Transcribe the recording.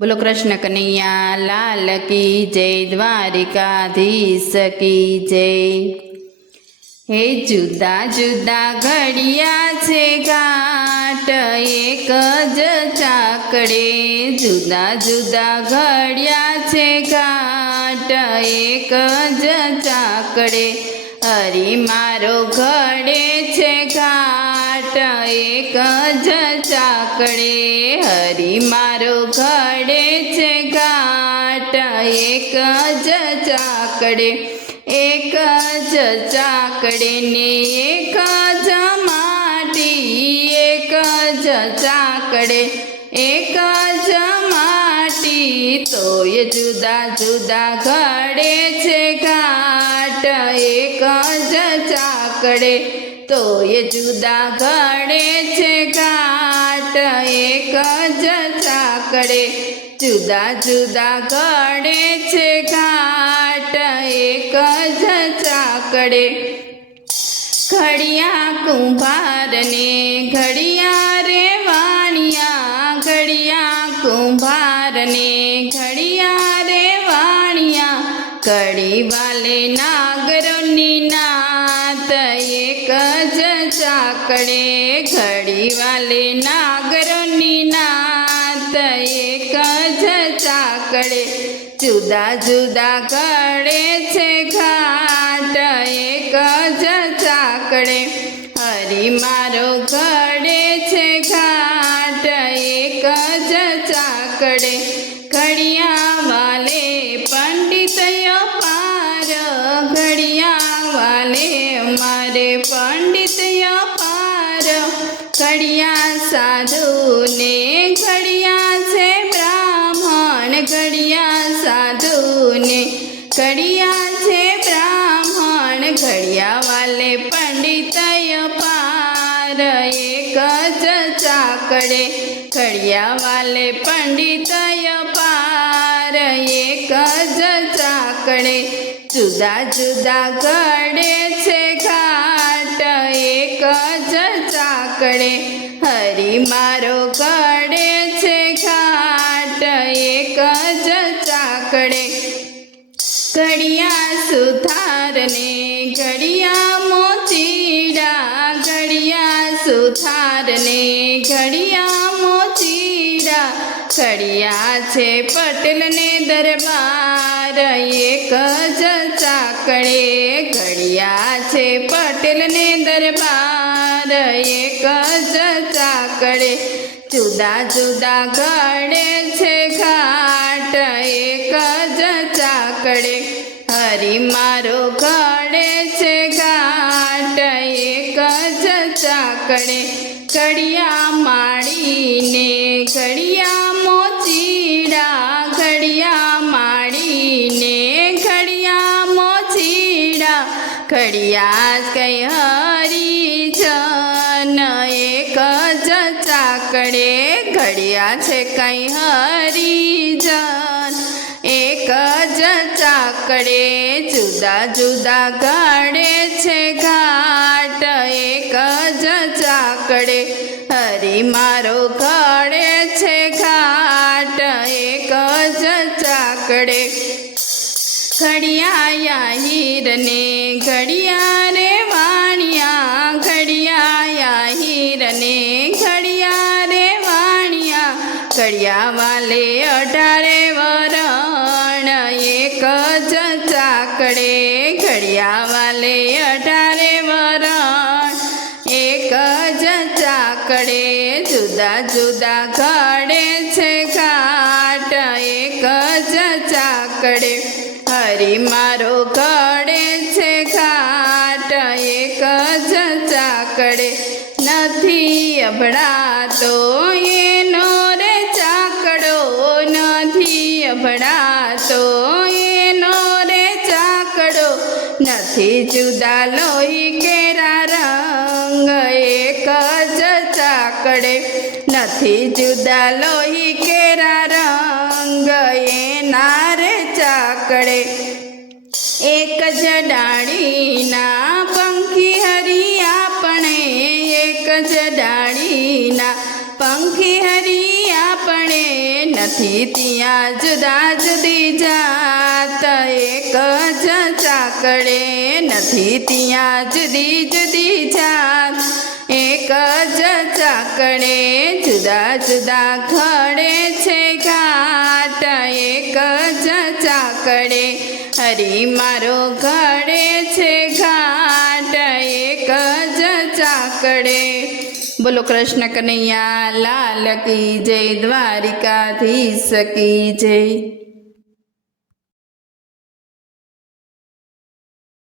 बोलो कृष्ण कन्हैया लाल की जय, द्वारिकाधीश की जय। हे जुदा जुदा घड़िया छे घाट एक ज चाकड़े, जुदा जुदा घड़िया छे घाट एक ज चाकड़े, हरि मारो घड़े छे घाट एक ज चाकड़े, हरि मारो घड़े छे घाट एक ज चाकड़े, एक ज चाकड़े ने एक ज माटी, एक ज चाकड़े एक ज माटी, तो ये जुदा जुदा घड़े छे घाट एक ज चाकड़े, तो ये जुदा घड़े छे घाट एक ज चाकड़े, जुदा जुदा घड़े छे घाट एक ज चाकड़े। घड़िया कुंभार ने घड़िया रे वाणिया, घड़िया कुंभार ने घड़िया रे वाणिया, घड़ी वाले नागरोनी नात एक ज चाकड़े, घड़ी वाले नागरोनी नात एक ज चाकड़े, जुदा जुदा घड़े छे घाट एक ज चाकड़े, हरि मारो घड़े छे घाट एक ज चाकड़े, घड़िया वाले पंडित पार, घड़िया वाले मारे पंडित पार, घड़िया साधु ने घड़िया छे ब्राह्मण, घड़िया साधु ने घड़िया छे ब्राह्मण, घड़िया वाले पंडित पार एक ज चाकड़े, घड़िया वाले पंडित पार एक ज चाकड़े, जुदा जुदा घड़े छे घाट एक ज चाकड़े, हरि मारो घड़े छे घाट एक ज चाकड़े, घड़िया सुथारने घड़िया मोचीड़ा, घड़िया सुथारने घड़िया मोचीड़ा, घड़िया छे पटेल ने दरबार एक ज चाकड़े, घड़िया छे पटेल ने दरबार एक ज चाकड़े, जुदा जुदा घड़े छे घाट एक ज चाकड़े, हरि मारो घड़े छे घाट एक ज चाकड़े, घड़िया माड़ी ने घड़िया मोचीड़ा, घड़िया माड़ी ने घड़िया मोचीड़ा, घड़िया कई हरि जन एक ज चाकड़े, घड़िया छे कई हरि जन एक ज चाकड़े, जुदा जुदा घड़े छे घाट एक ज चाकड़े, हरि मारो घड़े छे घाट एक ज चाकड़े, घड़िया या हीर ने घड़िया रे वाणिया, घड़िया या हीर ने घड़िया रे वाणिया, घड़िया वाले 18 वरण एक ज चाकड़े, घड़िया वाले 18 वरण एक ज चाकड़े, जुदा जुदा घड़े छे घाट एक ज चाकड़े, हरि मारो घड़े छे घाट एक ज चाकड़े, नथी अभड़ातो एनो रे चाकड़ो, नथी अभड़ातो एनो रे चाकड़ो, नथी जुदा लोही केरा रंग एक ज चाकड़े, नथी जुदा लोही केरा रंग एना रे चाकड़े, एक ज डाळीना पंखी हरि आपणे, एक ज डाळीना पंखी हरि आपणे, નથી ત્યાં જુદા જુદી જાત એક જ ચાકડે નથી ત્યાં જુદી જુદી જાત એક જ ચાકડે જુદા જુદા ઘડે છે ઘાટ એક જ ચાકડે હરી મારો ઘડે છે ઘાટ એક જ ચાકડે। બોલો કૃષ્ણ કનૈયા લાલ કી જય, દ્વારિકાધીશ કી જય।